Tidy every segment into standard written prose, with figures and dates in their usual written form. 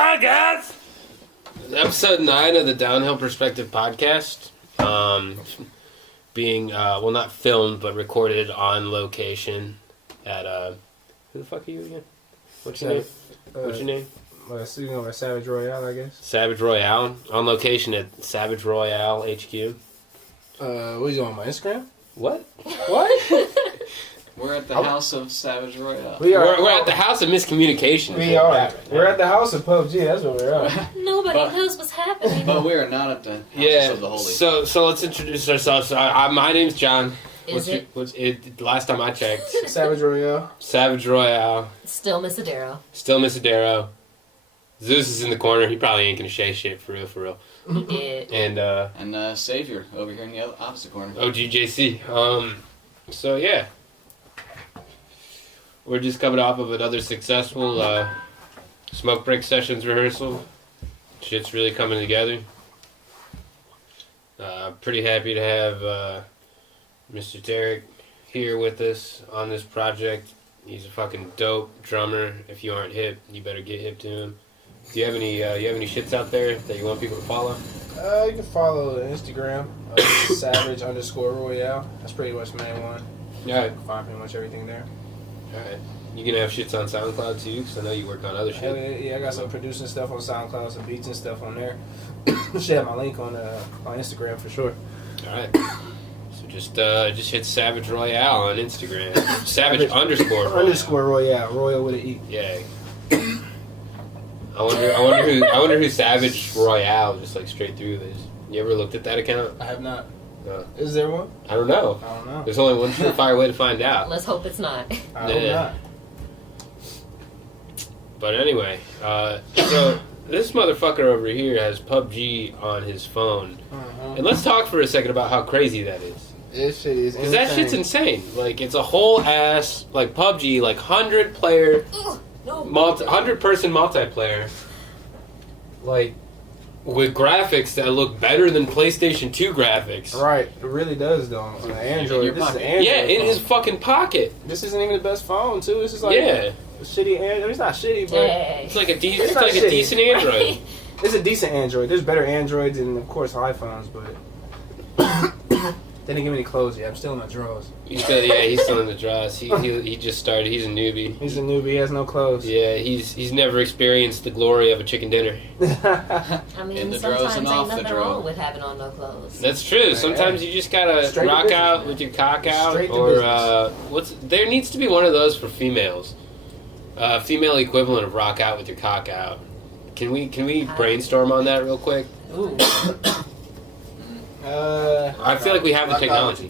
Hi, guys! Episode 9 of the Downhill Perspective podcast. Being, not filmed, but recorded on location at, who the fuck are you again? What's your name? What's your name? Speaking of Savage Royale, I guess. Savage Royale. On location at Savage Royale HQ. What are you doing on my Instagram? What? What? We're at the house of Savage Royale. We're at the house of miscommunication. We are. We're at the house of PUBG. That's what we're at. Nobody knows what's happening. But we are not at the house of the holy. So let's introduce ourselves. My name's John. Is Last time I checked. Savage Royale. Savage Royale. Still Miss Adero. Still Miss Adero. Zeus is in the corner. He probably ain't gonna say shit for real. He did. And Savior over here in the opposite corner. OGJC. So yeah. We're just coming off of another successful smoke break sessions rehearsal. Shit's really coming together. Pretty happy to have Mr. Darrick here with us on this project. He's a fucking dope drummer. If you aren't hip, you better get hip to him. Do you have any shits out there that you want people to follow? You can follow the Instagram, Savage_Royale. That's pretty much the main one. Yeah. You can find pretty much everything there. Alright. You gonna have shits on SoundCloud too? Because I know you work on other shit. Yeah, I got some producing stuff on SoundCloud, some beats and stuff on there. Should have my link on Instagram for sure. Alright. So just hit Savage Royale on Instagram. Savage _ Royale. Royal with an E. Yeah. I wonder who Savage Royale just like straight through this. You ever looked at that account? I have not. No. Is there one? I don't know. I don't know. There's only one surefire way to find out. Let's hope it's not. I hope not. But anyway, so this motherfucker over here has PUBG on his phone. And let's talk for a second about how crazy that is. This shit is insane. Because that shit's insane. Like, it's a whole ass, like, PUBG, like, 100-player, 100-person multiplayer. Like, with graphics that look better than PlayStation 2 graphics. Right, it really does though. On the Android, this is an Android yeah, in phone. his fucking pocket. This isn't even the best phone too. This is like a shitty Android. It's not shitty, but it's like a decent Android. It's a decent Android. There's better Androids and of course iPhones, but they didn't give me any clothes yet. I'm still in my drawers. He's still in the drawers. He just started. He's a newbie. He's a newbie. He has no clothes. Yeah, he's never experienced the glory of a chicken dinner. I mean, in the sometimes and ain't off nothing the wrong with having on no clothes. That's true. Sometimes you just gotta rock out with your cock out, or there needs to be one of those for females. Female equivalent of rock out with your cock out. Can we brainstorm on that real quick? Ooh. I feel like we have the technology.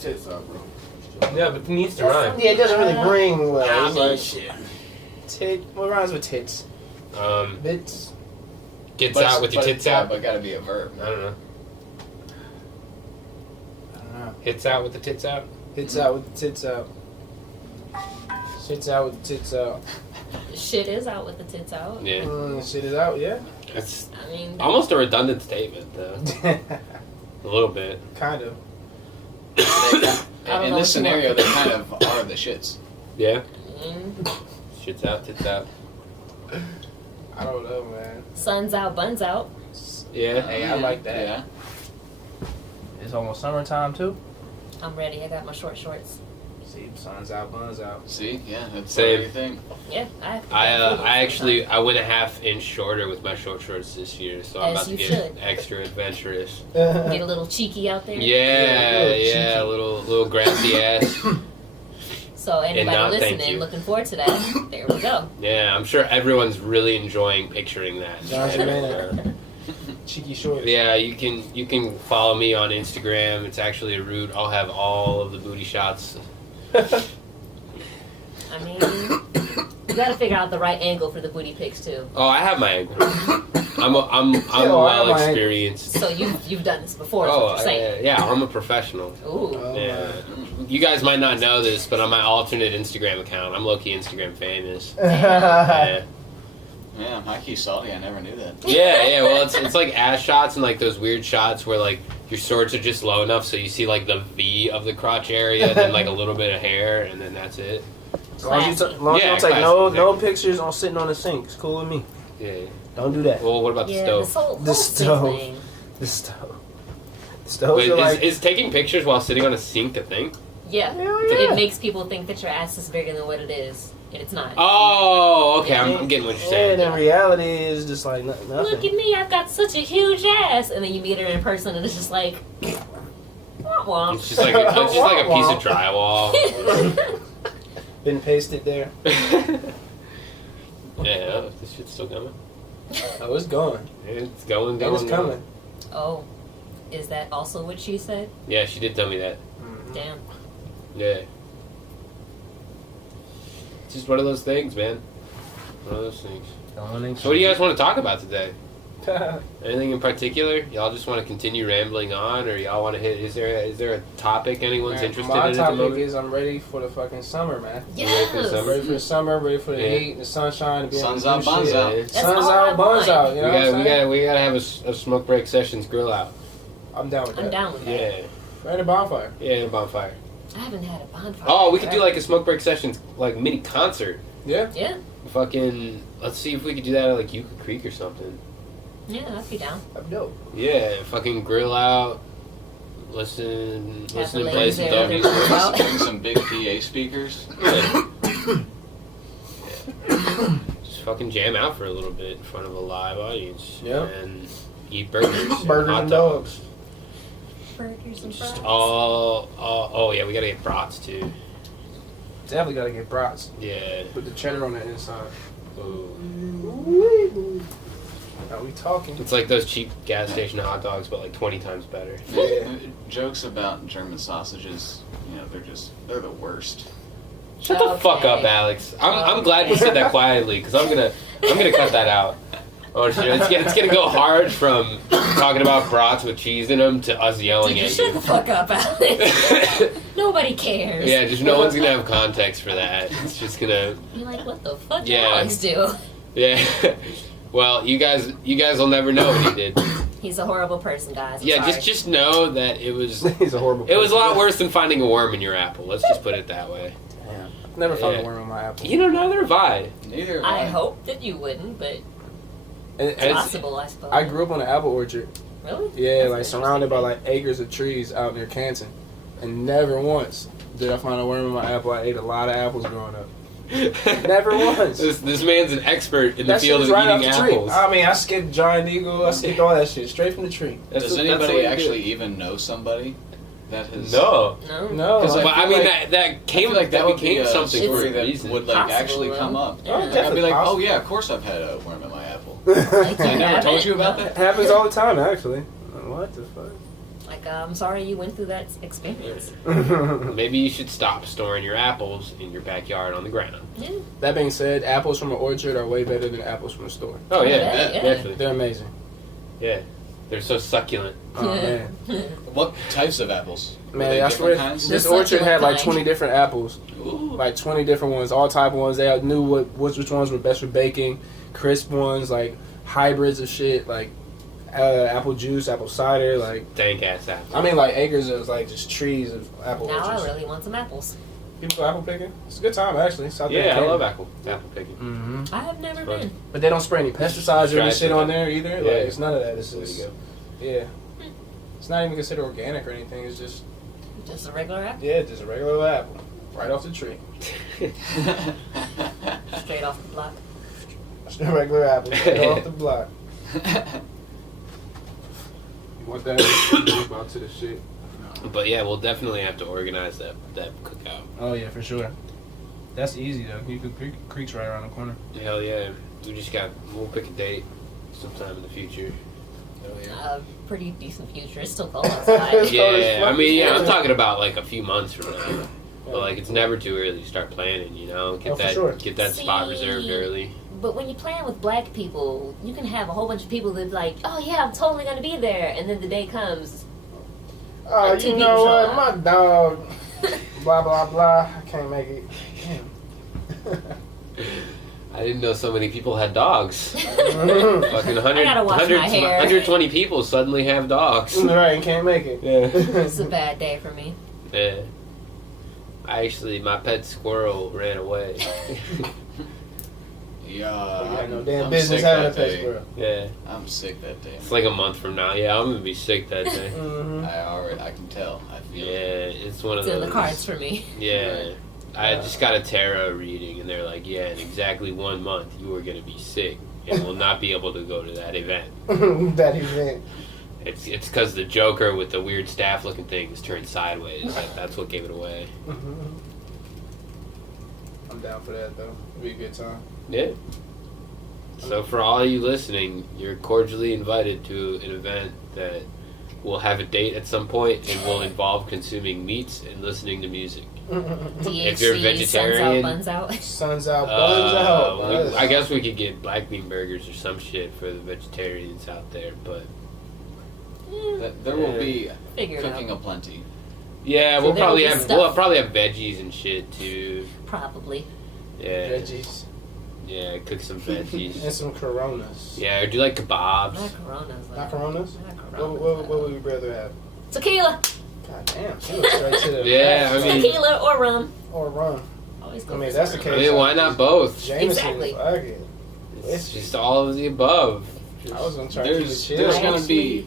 Yeah, but it needs to rhyme. Yeah, it doesn't really bring I mean, shit. What rhymes with tits? Bits. Gets out with your tits out. But gotta be a verb. I don't know. I don't know. Hits out with the tits out. Hits out with the tits out. Shit's out with the tits out. Shit is out with the tits out. Yeah. Shit is out, yeah. That's I mean, almost a redundant statement, though. A little bit. Kind of. In this scenario, they kind of are the shits. Yeah. Shit's out, tits out. I don't know, man. sun's out, buns out. Yeah. Hey, I like that. Yeah. It's almost summertime, too. I'm ready. I got my short shorts. See, sun's out, buns out. See, yeah, that's Same. everything. Yeah, I went a half inch shorter with my short shorts this year, so I'm As about to you get should. extra adventurous. Get a little cheeky out there. Yeah, a little grassy ass. So anybody thank listening, you. looking forward to that, there we go. Yeah, I'm sure everyone's really enjoying picturing that. Josh Manor. Cheeky shorts. Yeah, you can follow me on Instagram. It's actually a root. I'll have all of the booty shots. I mean, you gotta figure out the right angle for the booty pics too. Oh, I have my angle. I'm well experienced. So you've done this before. Is what you're saying. Yeah, I'm a professional. Ooh. Yeah. You guys might not know this, but on my alternate Instagram account, I'm low-key Instagram famous. Yeah, I'm high-key salty. I never knew that. Yeah. Well, it's like ass shots and like those weird shots where like your shorts are just low enough so you see like the V of the crotch area and then like a little bit of hair and then that's it. As long as you don't take no pictures on sitting on the sink, it's cool with me. Yeah. Don't do that. Well, what about the Yeah, stove? this whole The stove. thing. The stove. The stoves Wait, are like... is taking pictures while sitting on a sink a thing? Yeah. Hell yeah. It makes people think that your ass is bigger than what it is, and it's not. Oh, okay. I'm getting what you're saying. And in reality, it's just like nothing. Look at me, I've got such a huge ass, and then you meet her in person, and it's just like, womp womp. It's just like a piece of drywall. Been pasted there. Yeah, this shit's still coming. Oh, it's going. It's going. And it's coming. Oh, is that also what she said? Yeah, she did tell me that. Damn. Yeah. It's just one of those things, man. One of those things. So what do you guys want to talk about today? Anything in particular? Y'all just want to continue rambling on, or y'all want to hit? Is there a topic anyone's interested My in at the topic moment? is I'm ready for the fucking summer, man. Yes. Ready for the summer, ready for the Yeah. heat, the sunshine, to be able to Sun's do out, buns shit. out. That's Sun's all I out, buns want. out. You know what I'm saying? We gotta have a smoke break sessions grill out. I'm down with that. I'm down with that. Yeah, Right, a bonfire. yeah, and a bonfire. I haven't had a bonfire. Oh, we could do forever. like a smoke break sessions like mini concert. Yeah. Yeah, Fucking, let's see if we could do that at like Yucca Creek or something. yeah, I'd be down. I'm dope. Yeah, fucking grill out, listen Have and the play ladies some there. dog Well- music. Bring some big PA speakers. Just fucking jam out for a little bit in front of a live audience. Yeah. And eat burgers. Burgers hot and dogs. dogs. Burgers and fries. Just oh yeah, we gotta get brats too. Definitely gotta get brats. Yeah. Put the cheddar on the inside. Ooh. Are we talking? It's like those cheap gas station hot dogs, but like 20 times better. Yeah. Jokes about German sausages, they're the worst. Shut the fuck up, Alex. I'm glad you said that quietly, because I'm gonna cut that out. Oh, shit. It's gonna go hard from talking about brats with cheese in them to us yelling Dude, at shut you. the fuck up, Alex. Nobody cares. Yeah, just no one's gonna have context for that. It's just gonna, You're like, what the fuck did Yeah. Alex do? yeah. Well, you guys will never know what he did. He's a horrible person, guys. I'm Yeah, sorry. just know that it was He's a horrible it was a lot person. worse than finding a worm in your apple. Let's just put it that way. Damn. Never found Yeah. a worm on my apple. You know, neither have I. Neither have I hope that you wouldn't, but And It's- possible, I suppose. I grew up on an apple orchard. Really? Yeah, That's like surrounded by interesting. like acres of trees out near Canton. And never once did I find a worm in my apple. I ate a lot of apples growing up. Never once. This man's an expert in the That field shit of was right eating off the tree. apples. I mean, I skipped giant eagle. I skipped all that shit straight from the tree. Does the anybody way you actually do even know somebody that has? it. No. No. No, Because like, But I feel mean, like- that came I feel like that would be became a something for story a that reason. would like Possible, actually though. come up. Yeah. Oh, I'd be definitely like, oh possible. yeah, of course I've had a worm in my apple. Like, I you never told haven't? you about No. that. happens all the time, actually. What the fuck? Like, I'm sorry you went through that experience. Maybe you should stop storing your apples in your backyard on the ground. Yeah. That being said, apples from an orchard are way better than apples from a store. Oh yeah, Yeah, yeah. definitely. They're amazing. Yeah, they're so succulent. Oh, man. What types of apples? Were Man, they I different swear, kinds? this The orchard had like succulent 20 different apples. Ooh. Like 20 different ones, all type of ones. They knew which ones were best for baking, crisp ones, like hybrids of shit, like apple juice, apple cider, like Dank ass apples. I mean like acres of like just trees of apple Now I orchards. really want some apples. People go apple picking. It's a good time actually. South Yeah, I love apple picking. Mm-hmm. I have never Fun. been. But they don't spray any pesticides or Try any shit on sometime. there either. Yeah. Like it's none of that. It's There you just go. yeah. It's not even considered organic or anything. It's just Just a regular apple. yeah, just a regular apple right off the tree. Straight off the block. Just a regular apple right off the block. You want that? About to the shit. But yeah, we'll definitely have to organize that cookout. Oh yeah, for sure. That's easy though. You could creek's right around the corner. Hell yeah, we'll pick a date sometime in the future. Oh Pretty decent future. It's still cold outside. Yeah, I mean, yeah, I'm talking about like a few months from now. But like, it's never too early to start planning. You know, Oh, for sure. get that spot See, reserved early. But when you plan with black people, you can have a whole bunch of people that's like, oh yeah, I'm totally gonna be there, and then the day comes. Oh, Like, two you people know show what? up. My dog. Blah blah blah. I can't make it. Damn. I didn't know so many people had dogs. Mhm. Fucking I gotta wash my hair. 120 people suddenly have dogs. Right, and can't make it. Yeah. It's a bad day for me. Yeah. My pet squirrel ran away. Yeah, You had no I'm damn business sick having a that pet day. squirrel. Yeah. I'm sick that day. It's like a month from now. Yeah, I'm gonna be sick that day. Mm-hmm. I can tell. I feel Yeah, it. it's one of It's those. in the cards for me. Yeah. I just got a tarot reading, and they're like, yeah, in exactly 1 month, you are going to be sick and will not be able to go to that event. That event. It's because the Joker with the weird staff-looking thing is turned sideways. That's what gave it away. I'm down for that, though. It'll be a good time. Yeah. So for all you listening, you're cordially invited to an event that will have a date at some point and will involve consuming meats and listening to music. If you're DHC, vegetarian, Suns out, buns out. Sun's out, buns out. I guess we could get black bean burgers or some shit for the vegetarians out there, but There will be Figure it cooking out. aplenty. yeah, So we'll there probably will be have stuff. veggies and shit too. Probably. Yeah, Veggies. yeah, cook some veggies. And some Coronas. Yeah, or do like kebabs. Not Coronas. Not Coronas? Not What Coronas. would we rather have? Tequila. God damn. She was straight to the Yeah, I mean- Tequila or rum. Or rum. Always I go mean, for if that's the rum. case. I mean, why not both? Jameson, Exactly. fuck it. It's just all of the above. I was gonna try to keep it There's chill. going to be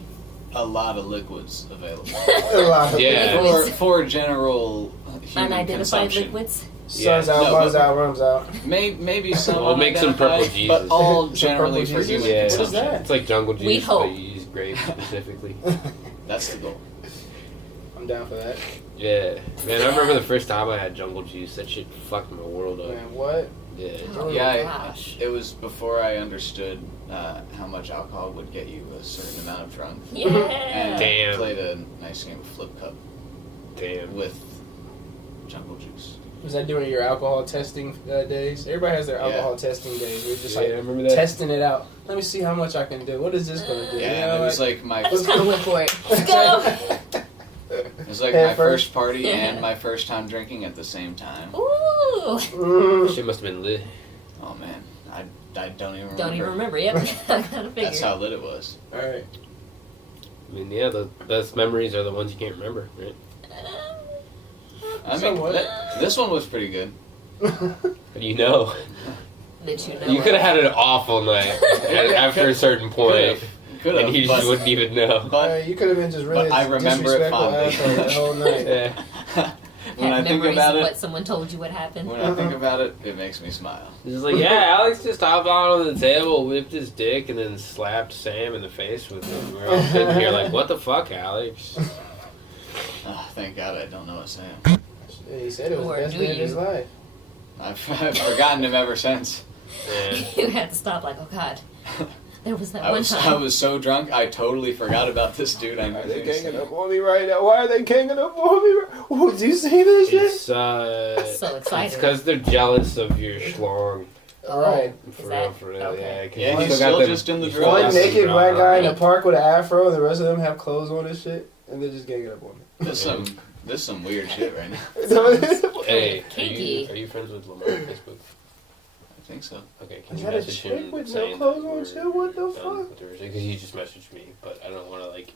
a lot of liquids available A lot of Yeah. liquids. for general human Unidentified consumption. liquids. Sun's Yeah. out, No, buns but- out, rum's out. Maybe some We'll make some purple unidentified, Jesus. but all Some generally purple for Jesus? human Yeah. What is consumption. that? It's like jungle We juice, hope. but you use grapes specifically. That's the goal. I'm down for that. Yeah, man, I remember the first time I had jungle juice. That shit fucked my world up. Man, what? Yeah. Oh, Yeah, gosh. it was before I understood how much alcohol would get you a certain amount of drunk. Yeah. And Damn. I played a nice game of flip cup Damn. with jungle juice. Was that during your alcohol testing days? Everybody has their Yeah. alcohol testing days. We're just Yeah, I like remember that. testing it out. Let me see how much I can do. What is this going to do? Yeah, You and know, it was like my I just kind of went for it. Let's go. it was like Head my first. first party Yeah. and my first time drinking at the same time. Ooh. Mm. Shit must have been lit. Oh man, I don't even remember. Don't even remember. Yep. I kind of That's figured. how lit it was. All right. I mean, yeah, the best memories are the ones you can't remember, right? I mean, Somewhat. this one was pretty good. But you know, That you know. you could have had an awful night after a certain point, Could and you just have, wouldn't even know. but You could have been just really But I remember it disrespectful fondly. asshole that whole night. Yeah. when I Had think memories about of it, what someone told you what happened. when I think about it, it makes me smile. It's just like, yeah, Alex just hopped out on the table, whipped his dick, and then slapped Sam in the face with it. We're all sitting here like, what the fuck, Alex? Oh, thank God I don't know what Sam. He said it was Or the best do day of his you? life. I've forgotten him ever since. Yeah. You had to stop. Like, oh God, there was that I one was time. I was so drunk I totally forgot about this dude. I Are they knew ganging up on me right now? Why are they ganging up on me? Oh, did you see this shit? It's, So excited. It's because they're jealous of your schlong. All right. For Is real, that- for real. okay. Yeah, 'cause Yeah, you he's got still them- just in the you drill. still One got them naked draw. black guy in a park with an afro, and the rest of them have clothes on and shit, and they're just ganging up on me. This some weird shit right now. Hey, Kinky. are you friends with Lamar on Facebook? I think so. Okay, can Is you that a message chick him with no saying clothes that on we're too? What the done fuck? with the relationship? Because he just messaged me, but I don't want to like.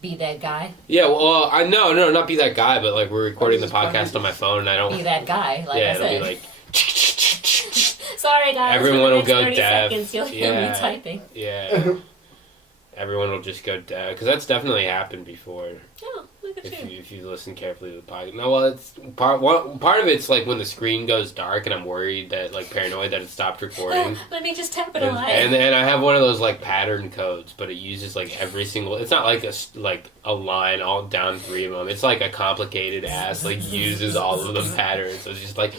Be that guy. Yeah, well, I no, not be that guy, but like we're recording the Just funny. podcast on my phone, and I don't. Be that guy. Like yeah, I it'll said. be like. Sorry guys. Everyone for the will next go 30 deaf. seconds, you'll hear Yeah. me typing. Yeah. Everyone will just go dead because that's definitely happened before. Oh, look at you. If you listen carefully to the podcast. No, well, it's part of it's like when the screen goes dark and I'm worried that like paranoid that it stopped recording. Let me just tap it And, alive. and then I have one of those like pattern codes, but it uses like every single. It's not like a line all down 3 of them. It's like a complicated ass like uses all of them patterns. So it's just like.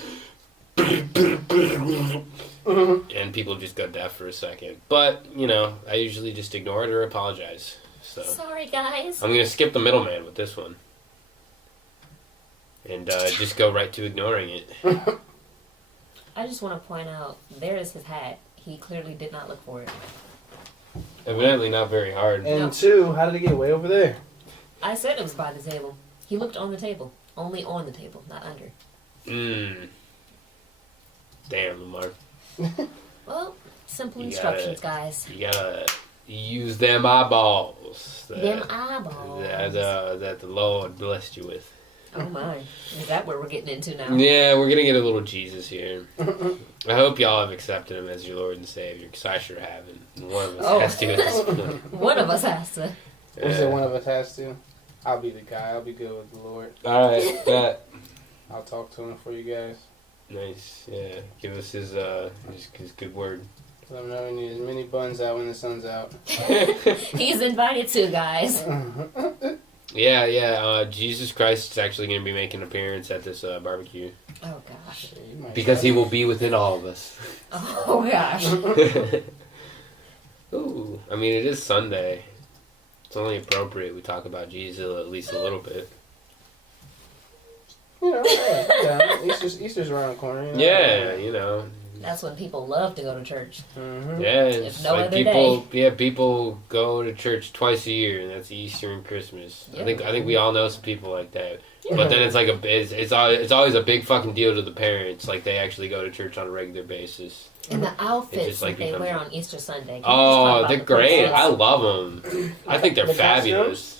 And people just go deaf for a second. But, you know, I usually just ignore it or apologize. So Sorry guys. I'm going to skip the middleman with this one. And just go right to ignoring it. I just want to point out, there is his hat. He clearly did not look for it. Evidently not very hard. And No. two, how did it get way over there? I said it was by the table. He looked on the table. Only on the table, not under. Damn, Lamar. Well, simple You instructions, guys. You gotta use them eyeballs. Them eyeballs. That the Lord blessed you with. Oh my. Is that what we're getting into now? Yeah, we're gonna get a little Jesus here. I hope y'all have accepted him as your Lord and Savior, because I sure haven't. And one of us has to at this point. One of us has to. Who said one of us has to? I'll be the guy. I'll be good with the Lord. Alright, bet. I'll talk to him for you guys. Nice, yeah. Give us his good word. Let him know we need as many buns out when the sun's out. He's invited too, guys. Yeah, Jesus Christ is actually going to be making an appearance at this barbecue. Oh gosh. Because he will be within all of us. Oh gosh. Ooh, I mean, it is Sunday. It's only appropriate we talk about Jesus at least a little bit. You know, yeah. Easter's around the corner. You know? Yeah, you know. That's when people love to go to church. Mm-hmm. Yeah, it's If no like other people. day. Yeah, people go to church twice a year, and that's Easter and Christmas. Yeah. I think we all know some people like that. But then it's like it's always a big fucking deal to the parents. Like they actually go to church on a regular basis. And the It outfits just, like, that they becomes- wear on Easter Sunday. Can you just Oh, talk about they're the great. pimp I suits? love them. I think they're The fabulous.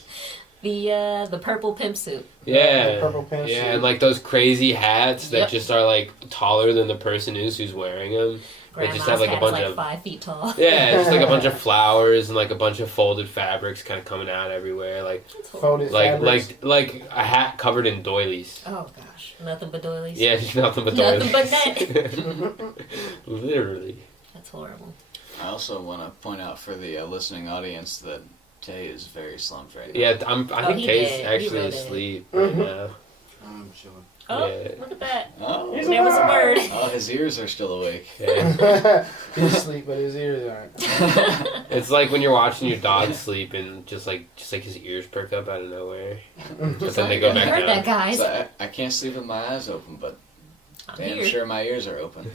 The purple pimp suit. Yeah, The purple pants. yeah, and like those crazy hats that Yep. just are like taller than the person who's wearing them. They Grandma's just have like a hat is bunch like of 5 feet tall. yeah, just like a bunch of flowers and like a bunch of folded fabrics kind of coming out everywhere, like That's horrible. Folded fabrics. like a hat covered in doilies. Oh gosh, nothing but doilies. Yeah, nothing but Nothing doilies. but Literally. That's horrible. I also want to point out for the listening audience that Tay is very slumped right now. Yeah, I think he Kay's did. He actually really did. asleep right now. I'm chilling. Oh, Yeah. look at that. Oh, There was a bird. oh, his ears are still awake. Yeah. He's asleep, but his ears aren't. It's like when you're watching your dog sleep and just like his ears perk up out of nowhere, but then they go You back heard that, down. guys. So I can't sleep with my eyes open, but I'm damn here. sure my ears are open.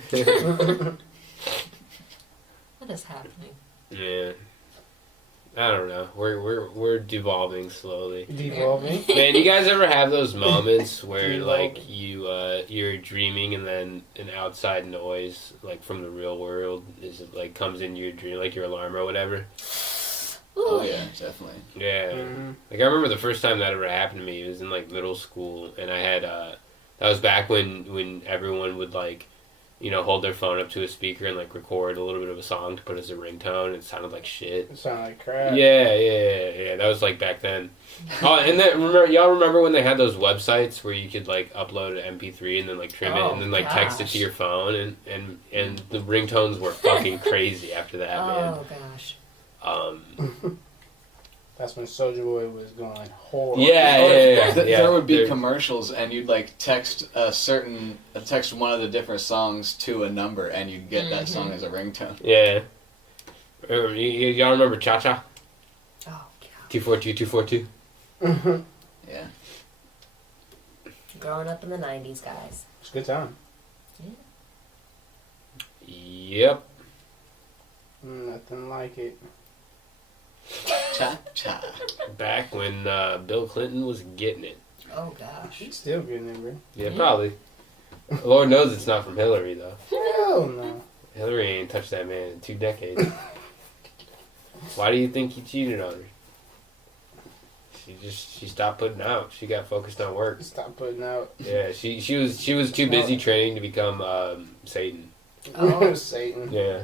What is happening? Yeah, I don't know. We're devolving slowly. Devolving. Man, you guys ever have those moments where like you're dreaming and then an outside noise like from the real world is like comes into your dream, like your alarm or whatever? Oh Ooh. yeah, definitely. Yeah. Mm-hmm. Like I remember the first time that ever happened to me. It was in like middle school, and I had that was back when everyone would like, you know, hold their phone up to a speaker and like record a little bit of a song to put as a ringtone. It sounded like shit. It sounded like crap. Yeah. That was like back then. Oh, and then y'all remember when they had those websites where you could like upload an MP3 and then like trim it Oh, and then like text it gosh. to your phone and the ringtones were fucking crazy after that, man. Oh gosh. That's when Soulja Boy was going horrible. Yeah. There would be There- commercials, and you'd like text one of the different songs to a number, and you'd get that song as a ringtone. Yeah. Y'all remember Cha Cha? Oh god. 242. Yeah. Growing up in the 90s, guys. It's a good time. Yep. Nothing like it. Cha cha. Back when Bill Clinton was getting it. Oh gosh. She's still getting it, bro. Yeah, probably. Lord knows it's not from Hillary, though. Hell no. Hillary ain't touched that man in 2 decades. Why do you think he cheated on her? She stopped putting out. She got focused on work. Stop putting out. Yeah, she was too busy training to become Satan. Oh. Satan. Yeah.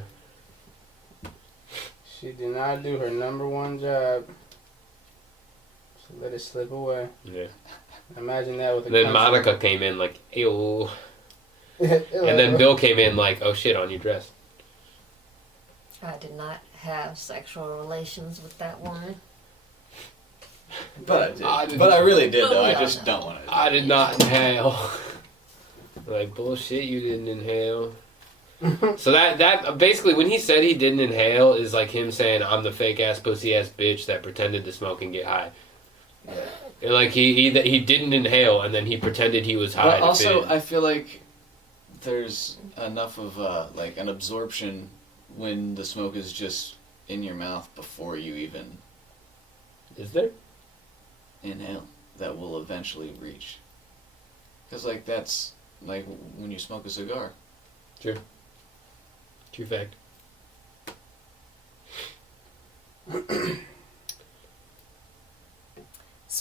She did not do her number one job. She let it slip away. Yeah. Imagine that with a And then country. Monica came in like, ew. And And then Bill came in like, oh shit, on your dress. I did not have sexual relations with that woman. But I did. I didn't- But I really did, But though. we I all just know. don't want to. I did not inhale. Like, bullshit, you didn't inhale. So that basically, when he said he didn't inhale, is like him saying, I'm the fake ass pussy ass bitch that pretended to smoke and get high. And like he didn't inhale, and then he pretended he was high. But to also, fit. I feel like there's enough of like an absorption when the smoke is just in your mouth before you even Is there? inhale that will eventually reach. Because like that's like when you smoke a cigar. True fact.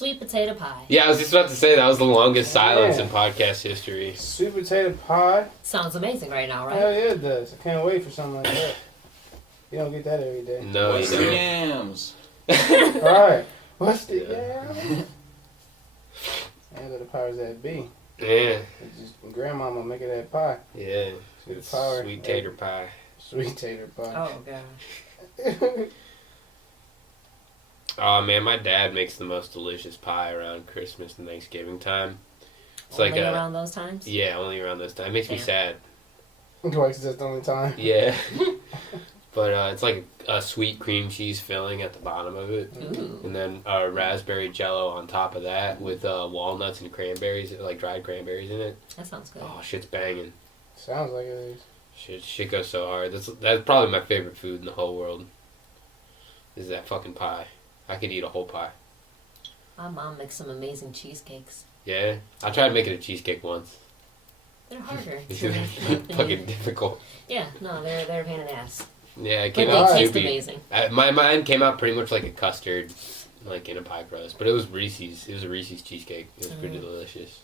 Sweet potato pie. Yeah, I was just about to say that was the longest silence Yeah. in podcast history. Sweet potato pie. Sounds amazing right now, right? Hell yeah, it does. I can't wait for something like that. You don't get that every day. No, What's you the don't. yams? Alright. What's the Yeah. And the powers that be. Yeah, It's just grandmama making that pie. yeah. Sweet It's power. sweet tater pie. Sweet tater pie. Oh gosh. Oh man, my dad makes the most delicious pie around Christmas and Thanksgiving time. It's Only like a around those times. yeah, only around those times. It makes me Damn. sad. Twice that's the only time. Yeah, but it's like a sweet cream cheese filling at the bottom of it, Ooh. and then raspberry jello on top of that with walnuts and cranberries, like dried cranberries in it. That sounds good. Oh, shit's banging. Sounds like it is. Shit goes so hard. That's probably my favorite food in the whole world. Is that fucking pie? I could eat a whole pie. My mom makes some amazing cheesecakes. Yeah, I tried making a cheesecake once. They're harder. It's to make than fucking you- difficult. Yeah, no, they're a pain in the ass. Yeah, it But came they out taste soupy. amazing. Mine came out pretty much like a custard, like in a pie crust. But it was Reese's. It was a Reese's cheesecake. It was pretty delicious.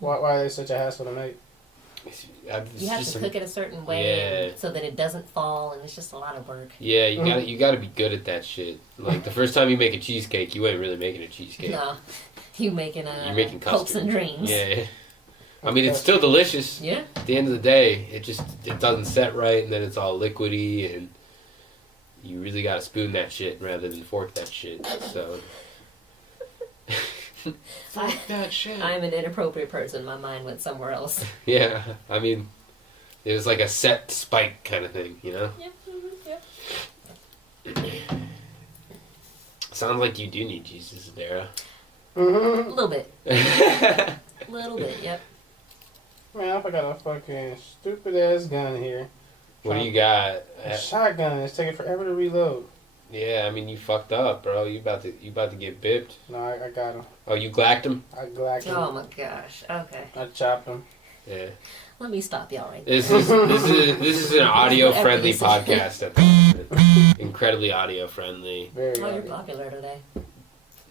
Why are they such a hassle to make? You have to cook it a certain way so that it doesn't fall, and it's just a lot of work. Yeah, you gotta be good at that shit. Like the first time you make a cheesecake, you ain't really making a cheesecake. No, you making You're making hopes custard. and dreams. Yeah. I mean, it's still delicious. Yeah. At the end of the day, it doesn't set right, and then it's all liquidy, and you really gotta spoon that shit rather than fork that shit. So. Fuck that shit. I'm an inappropriate person. My mind went somewhere else. Yeah, I mean, it was like a set spike kind of thing, you know? Yep. Sounds like you do need Jesus, Adero. A Mm-hmm. little bit. Little bit, yep. Man, I got a fucking stupid ass gun here. What do you got? A shotgun. It's taking forever to reload. Yeah, I mean, you fucked up, bro. You about to get bipped. No, I got him. Oh, you glacked him? I glacked him. Oh my gosh. Okay. I chopped him. Yeah. Let me stop y'all right This is an audio friendly Whatever you podcast at the moment. Incredibly audio friendly. Very there. Oh, you're good. popular today.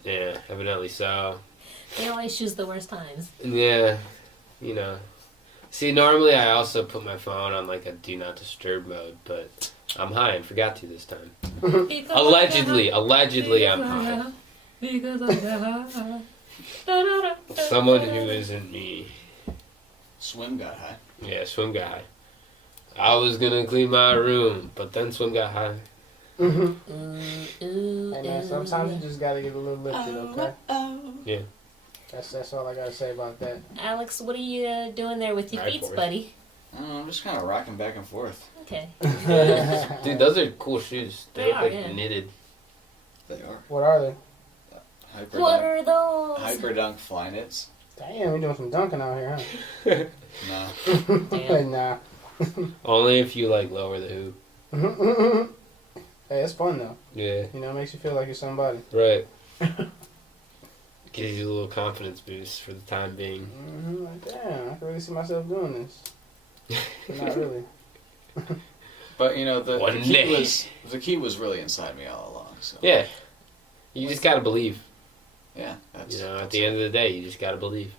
Yeah, evidently so. They always choose the worst times. Yeah, you know. See, normally I also put my phone on like a do not disturb mode, but I'm high and forgot to this time. Allegedly I'm high. Because I'm high. Someone who isn't me. Swim got high. Yeah, Swim got high. I was gonna clean my room, but then Swim got high. Mm-hmm. Hey man, sometimes you just gotta get a little lifted, okay? Yeah. That's all I gotta say about that. Alex, what are you doing there with your Alright, feet, Forrest. buddy? I'm just kind of rocking back and forth. Okay. Dude, those are cool shoes. They They look are, like yeah. knitted. They are. What are they? Hyper What dunk, are those? hyper dunk fly knits. Damn, we doing some dunking out here, huh? No. Damn. Nah. Only if you like lower the hoop. Hey, it's fun though. Yeah, You know, it makes you feel like you're somebody. right. Gives you a little confidence boost for the time being. Mm-hmm. Like, damn, I can really see myself doing this. But not really. But you know the One key day. was really inside me all along. So Yeah. You just gotta believe. yeah, that's You know, at that's the end of the day, you just gotta believe.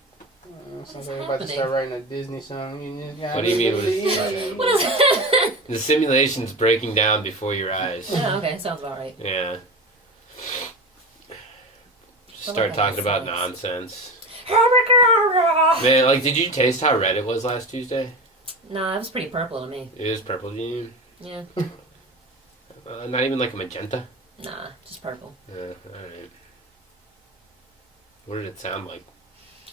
Sounds like I'm about to start writing a Disney song. You just gotta What do you mean? believe. What is that? The simulation's breaking down before your eyes. Yeah, okay, sounds about right. Yeah. Just Some start of that talking about sucks. nonsense. Man, like, did you taste how red it was last Tuesday? No, it was pretty purple to me. It is purple, do you? Yeah. Not even like a magenta? Nah, just purple. Alright. What did it sound like?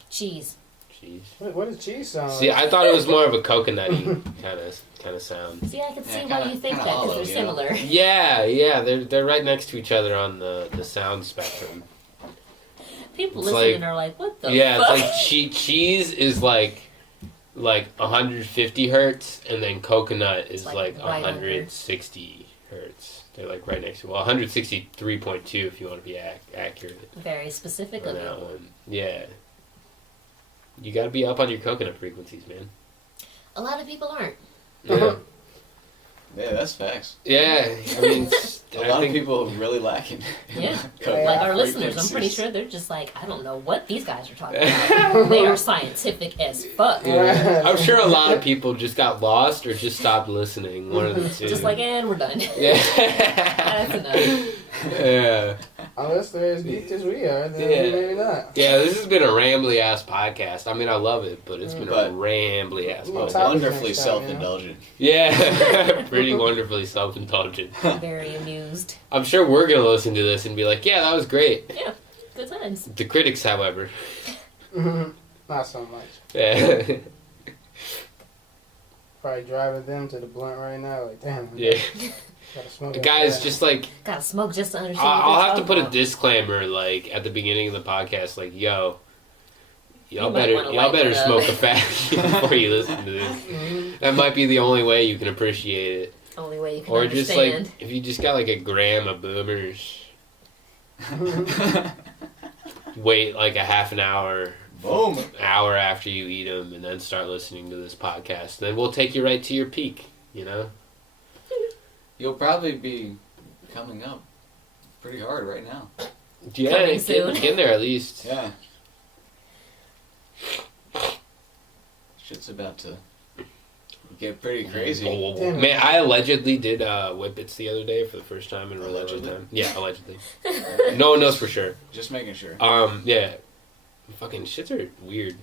Cheese. Jeez. What does cheese sound See, like? I thought it was more of a coconutty kind of sound. See, I can see Yeah, why kinda- you think kinda that, because hollow, they're you know? similar. Yeah, they're right next to each other on the sound spectrum. People It's listening like- are like, what the Yeah, fuck? it's like cheese is like 150 hertz, and then coconut is Like like right under. 160 hertz. They're like right next to. Well, 163.2 if you want to be accurate Very specific on of that you. one. Yeah, you got to be up on your coconut frequencies, man. A lot of people aren't. Yeah, yeah, that's facts. yeah. I mean, A lot of people really lacking. Yeah, Coverage like our listeners, I'm pretty frequencies. sure they're just like, I don't know what these guys are talking about. They are scientific as fuck. Yeah. I'm sure a lot of people just got lost or just stopped listening. One of the two. Just like, and we're done. Yeah. That's enough. Yeah. Unless they're as geeked as we are, then Yeah. maybe not. Yeah, this has been a rambly ass podcast. I mean, I love it, but it's been a But- rambly ass Well, podcast. topic Wonderfully next time, self-indulgent. Yeah, pretty wonderfully self-indulgent. Very amused. I'm sure we're gonna listen to this and be like, yeah, that was great. Yeah, good times. The critics, however, Not so much. yeah, Probably driving them to the blunt right now. Like, damn. yeah. Gotta smoke Guys, that. just like Gotta smoke just to understand. I'll what have to they're put a talking disclaimer like at the beginning of the podcast, like, yo, y'all You might better wanna y'all better lighten it smoke up. a fat before you listen to this. Mhm. That might be the only way you can appreciate it. about. Only way you can Or just understand. like if you just got like a gram of boomers, wait like a half an hour Boom. after you eat them, and then start listening to this podcast. Then we'll take you right to your peak. You know. You'll probably be coming up pretty hard right now. Yeah, Coming soon. get in there at least. Yeah. Shit's about to get pretty crazy. Damn. Man, I allegedly did whippets the other day for the first time in a really long Allegedly? time. Yeah, allegedly. No one knows for sure. Just making sure. Yeah. Fucking shits are weird.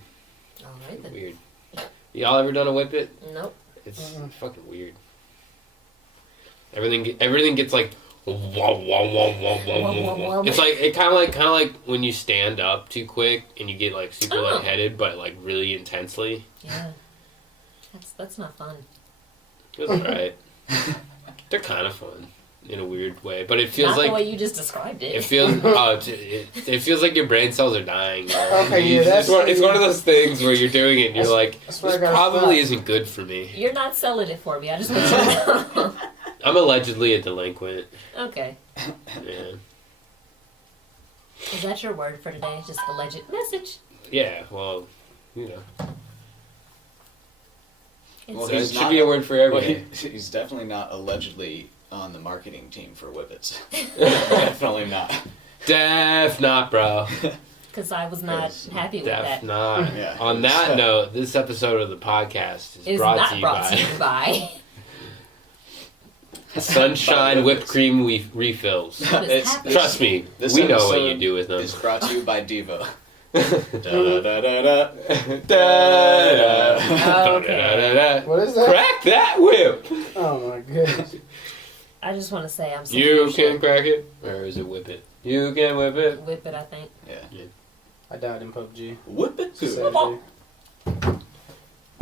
Alright then. Weird. Y'all ever done a whippet? Nope. It's Mm-mm. fucking weird. Everything gets like wah, wah, wah, wah, wah, wah, wah. It's like it kind of like when you stand up too quick and you get like super Oh. lightheaded, but like really intensely. Yeah. That's not fun. It's alright. They're kind of fun in a weird way, but it feels not like the way you just described it. it feels. It feels like your brain cells are dying. Okay, You yeah, just- that's- it's one of those things where you're doing it and you're like, That's where this I gotta probably stop. isn't good for me. You're not selling it for me. I just want you to know. I'm allegedly a delinquent. Okay. Yeah. Is that your word for today? Just alleged message. Yeah. Well, you know. Well, So he's it should not- be a word for Well, everything. he's definitely not allegedly on the marketing team for Whippets. Definitely not. Def not, bro. Because I was not happy with Def that. not. Yeah. On that note, this episode of the podcast is It is brought not to you brought by to you by. Sunshine Whipped Cream refills. What is It's- happening? Trust me, This we know what episode you do with them. Is brought to you by Devo. Okay. What is that? Crack that whip! Oh my goodness. I just want to say I'm You can crack it, or is it whip it? You can whip it. whip it, I think. Yeah. I died in PUBG. Whip it too. Saturday.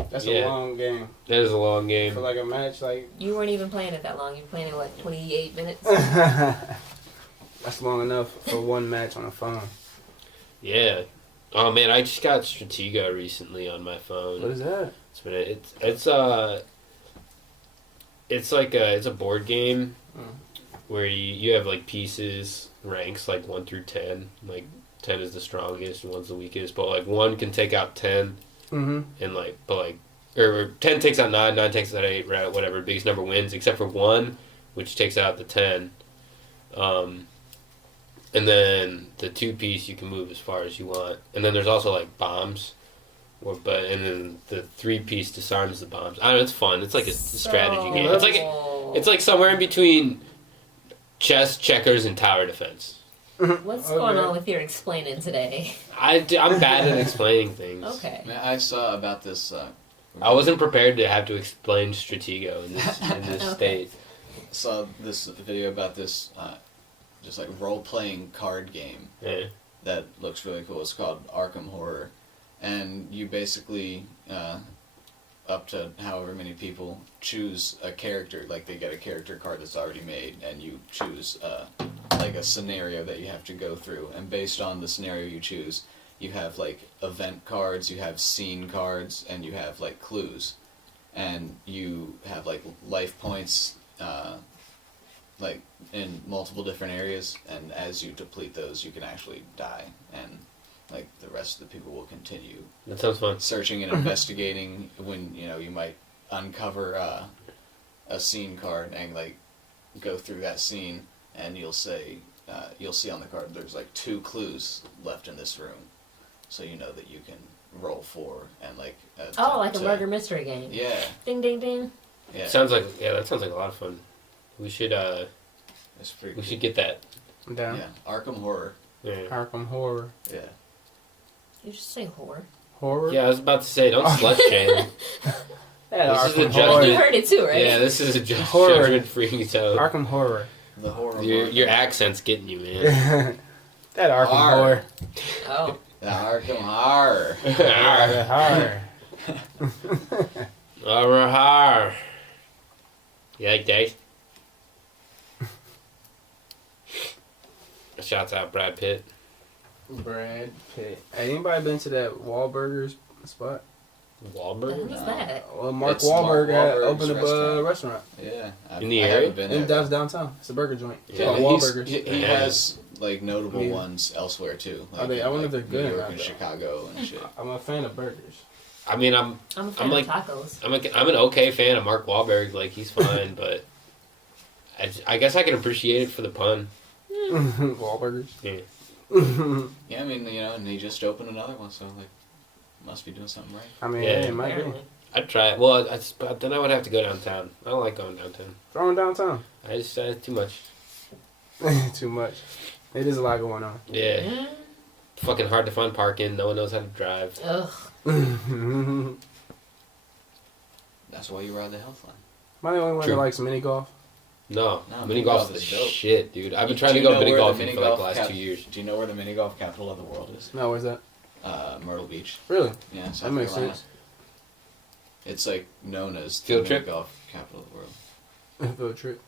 That's Yeah. a long game. That is a long For game. like a match, like You weren't even playing it that long. You were playing it, what, 28 minutes? that's long enough for one match on a phone. Yeah. Oh man, I just got Stratego recently on my phone. What is that? It's a board game where you have like pieces, ranks like 1 through 10. Like 10 is the strongest and 1's the weakest, but like 1 can take out 10 Mm-hmm. and or 10 takes out 9, 9 takes out 8, right, whatever, biggest number wins except for 1 which takes out the 10. And then the 2 piece you can move as far as you want. And then there's also like bombs. And then the 3 piece disarms the bombs. I don't know, it's fun. It's like a strategy game. It's like somewhere in between chess, checkers, and tower defense. What's Okay. going on with your explaining today? I'm bad at explaining things. Okay. I saw about this. I wasn't prepared to have to explain Stratego in this Okay. state. Saw this video about this, just like role-playing card game Yeah. that looks really cool. It's called Arkham Horror, and you basically, up to however many people, choose a character. Like they get a character card that's already made, and you choose like a scenario that you have to go through. And based on the scenario you choose, you have like event cards, you have scene cards, and you have like clues, and you have like life points. Like in multiple different areas, and as you deplete those, you can actually die, and like the rest of the people will continue That sounds fun. searching and investigating. When you might uncover a scene card and like go through that scene, and you'll see on the card there's like 2 clues left in this room, so you know that you can roll 4 and like. Like a murder mystery game. Yeah. Ding ding ding. Yeah. That sounds like a lot of fun. We should It's pretty. we cool. should get that. I'm down. Yeah. Arkham Horror. Yeah. Arkham Horror. Yeah. You just say whore. Horror? Yeah, I was about to say, don't slut shame. Yeah, This is the Arkham judgment. Horror. You heard it too, right? Yeah, this is a Horror. judgment-free zone. Arkham Horror. The horror. Your accent's getting you, man. That Arkham Horror. Horror. Oh. The Arkham Horror. Horror. Arr. You like that? Shouts out Brad Pitt. Brad Pitt. Hey, anybody been to that Wahlburgers spot? Wahlberg? Who's that? Well, Mark It's Mark Wahlberg Wahlberg's opened a restaurant. restaurant. Yeah. In the I area? haven't been And there. that's downtown. It's a burger joint. It's Yeah, called Wahlburgers. He has like notable Yeah. ones elsewhere too. Are they- in, I wonder like, if they're good New or York not, and though. Chicago and shit. I'm a fan of burgers. I mean, I'm I'm a fan like- of tacos. I'm an okay fan of Mark Wahlberg. Like, he's fine, but I guess I can appreciate it for the pun. Wahlburgers. Yeah. Yeah, I mean, and he just opened another one, so like, must be doing something right. I mean, Yeah. it might be. Apparently. I'd try it. Well, but then I would have to go downtown. I don't like going downtown. Throw them downtown. Too much. Too much. It is a lot going on. Yeah. Mm. Fucking hard to find parking. No one knows how to drive. Ugh. Am That's why you ride the Healthline. I the only one True. that likes mini golf? No, No, mini golf's the is dope. shit, dude. I've been Do trying to you go know mini where the golfing mini for like the golf last 2 years. Do you know where the mini golf capital of the world is? No, where's that? Myrtle Beach. Really? Yeah, South That makes Carolina. sense. It's like known as Field the mini trip? golf capital of the world. Field trip.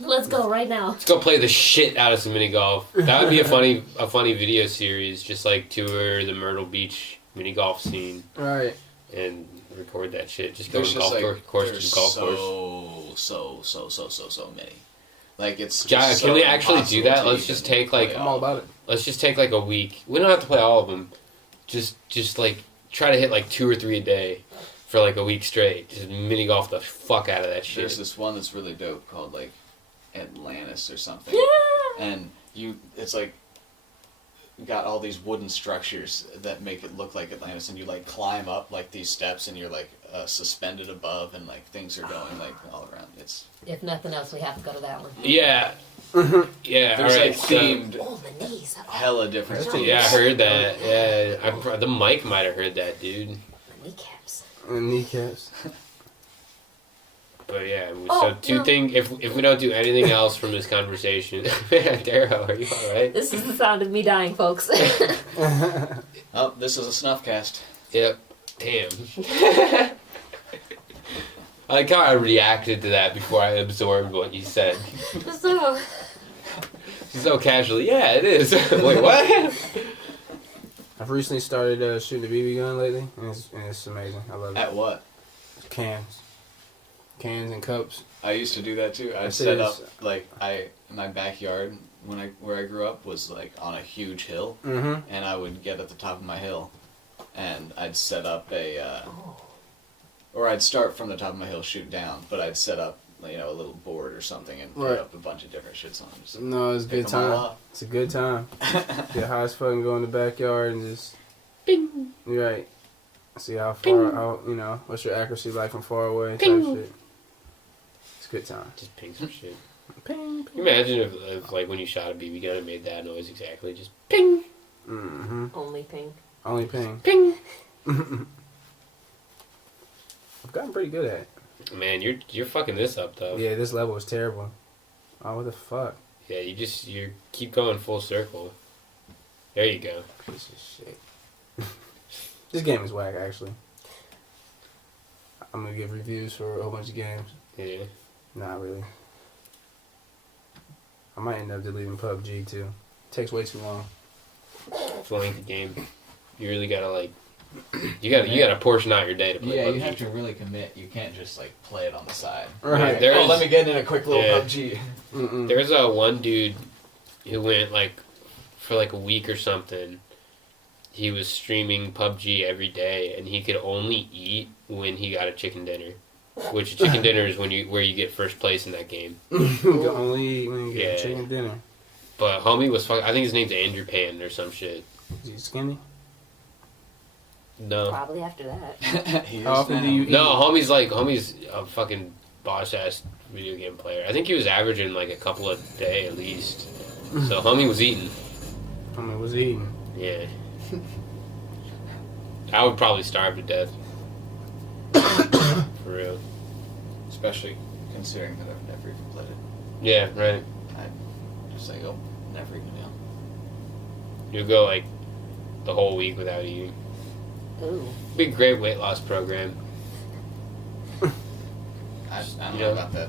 Let's go right now. Let's go play the shit out of some mini golf. That would be a funny video series. Just like tour the Myrtle Beach mini golf scene Right. and record that shit. Just go There's to just golf course there's to golf course. so many. Like it's. John, just can so we actually do impossible that? to Let's even just take, play like- I'm all about it. Let's just take like a week. We don't have to play all of them. Just like try to hit like 2 or 3 a day for like a week straight. Just mini golf the fuck out of that shit. There's this one that's really dope called like Atlantis or something, and it's like got all these wooden structures that make it look like Atlantis, and you like climb up like these steps, and you're like suspended above, and like things are going like all around. It's If nothing else, we have to go to that one. Yeah. Yeah. there's all right. like themed Oh, my knees. hella different. That's things. Yeah, I heard that. Yeah, the mic might have heard that, dude. My kneecaps. And kneecaps. But yeah, so Oh, two no. things. If we don't do anything else from this conversation, Darrow, are you all right? This is the sound of me dying, folks. Oh, this is a snuff cast. Yep. Damn. I like how I reacted to that before I absorbed what you said. so, So casually, yeah, it is. Wait, what? I've recently started shooting a BB gun lately, and it's amazing. I love it. At what? Cans and cups. I used to do that too. I That's set it. up like my backyard where I grew up was like on a huge hill, Mm-hmm. and I would get at the top of my hill, and I'd set up or I'd start from the top of my hill, shoot down, but I'd set up a little board or something and put Right. up a bunch of different shit on it. Just No, it's a pick good 'em all time. up. It's a good time. Get high as fuck and go in the backyard and just. Bing. You're right. See how far out, what's your accuracy like from far away type Ping. shit. It's a good time. Just ping some shit. Ping, Can you imagine if like when you shot a BB gun, it made that noise exactly? Just ping, Mm-hmm. only ping. Only ping. ping. I've gotten pretty good at it. Man, you're fucking this up though. Yeah, this level is terrible. Oh, what the fuck? Yeah, you keep going full circle. There you go. Piece of shit. This game is whack, actually. I'm gonna give reviews for a whole bunch of games. Yeah. Not really. I might end up deleting PUBG too. Takes way too long. It's a lengthy game. You really gotta like. You gotta portion out your day to play. Yeah, PUBG. you have to really commit. You can't just like play it on the side. Right. There Oh, is- let me get in a quick little Yeah. PUBG. Mm-mm. There's one dude who went like for like a week or something. He was streaming PUBG every day, and he could only eat when he got a chicken dinner. which chicken dinner is where you get first place in that game. You only eat when you get Yeah. chicken dinner. But homie was I think his name's Andrew Pan or some shit. Is he skinny? No. Probably after that. He is How often do now. you eat? No, homie's a fucking boss-ass video game player. I think he was averaging like a couple a day at least. So homie was eating. I mean, was he eating? Yeah. I would probably starve to death. For real. Especially considering that I've never even played it. Yeah, right. Just like, oh, never even know. You'll go like the whole week without eating. Ooh. Be a great weight loss program. I don't Yeah. know about that.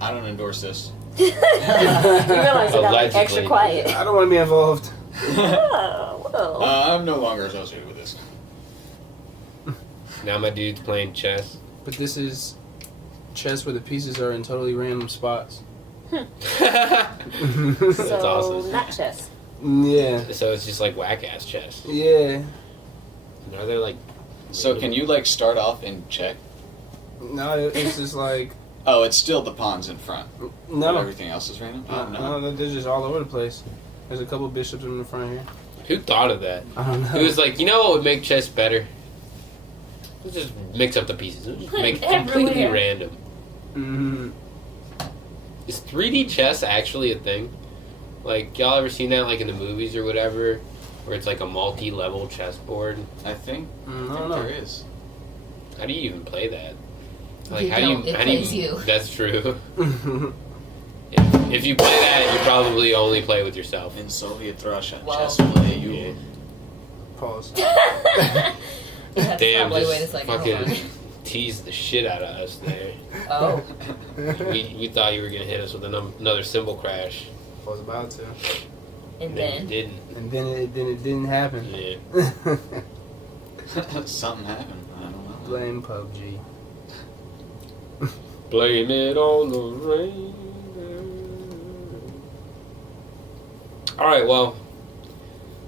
I don't endorse this. You realize I got like extra Allegedly. quiet. I don't want to be involved. Oh, well. I'm no longer associated with this. Now my dude's playing chess. But this is chess where the pieces are in totally random spots. That's So, awesome. not chess. Yeah. So it's just like whack-ass chess. Yeah. And are there like... So can you like start off in check? No, it's just like Oh, it's still the pawns in front. But no. everything else is random. Oh no. No, they're just all over the place. There's a couple bishops in the front here. Who thought of that? I don't know. Who was like, you know what would make chess better? Let's just mix up the pieces. Let's just Put make it it completely everywhere. random. Mhm. Is 3D chess actually a thing? Like, y'all ever seen that like in the movies or whatever? Where it's like a multi-level chessboard? I think I I don't think know. there is. How do you even play that? You don't, it plays you. That's true. If you play that, you probably only play with yourself. In Soviet Russia, Wow. chess play you. Yeah. Pause. That's Damn, probably just wait a second. Hold fucking tease the shit out of us there. on. Oh, We thought you were gonna hit us with another cymbal crash, I was about to, and you then didn't. and then it didn't happen. Yeah. Something happened. I don't know. Blame PUBG. Blame it on the rain. All right, well,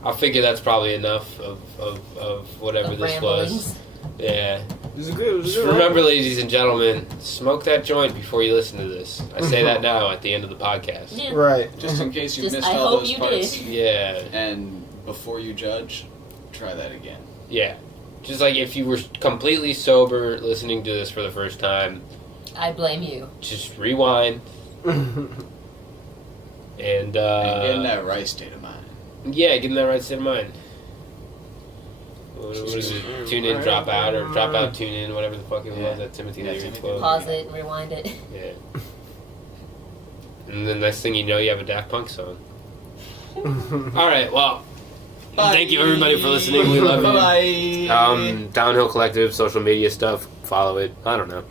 I figure that's probably enough of whatever of this ramblings. was. Yeah. It was good. It was Just good. remember, ladies and gentlemen, smoke that joint before you listen to this. I say that now at the end of the podcast. Yeah. Right. Just in case you Just- missed I all hope those you parts. did. Yeah. And before you judge, try that again. Yeah. Just like if you were completely sober listening to this for the first time, I blame you. just rewind and And get in that right state of mind. yeah, get in that right state of mind. What is it? Tune in, drop out, or drop out, tune in, whatever the fuck it was. Yeah. That Timothy Yeah, Leary Timothy. quote. Pause it, rewind it. Yeah. And then next thing you know, you have a Daft Punk song. All right, well, thank you everybody for listening. We love you. Bye. Downhill Collective, social media stuff, follow it. I don't know.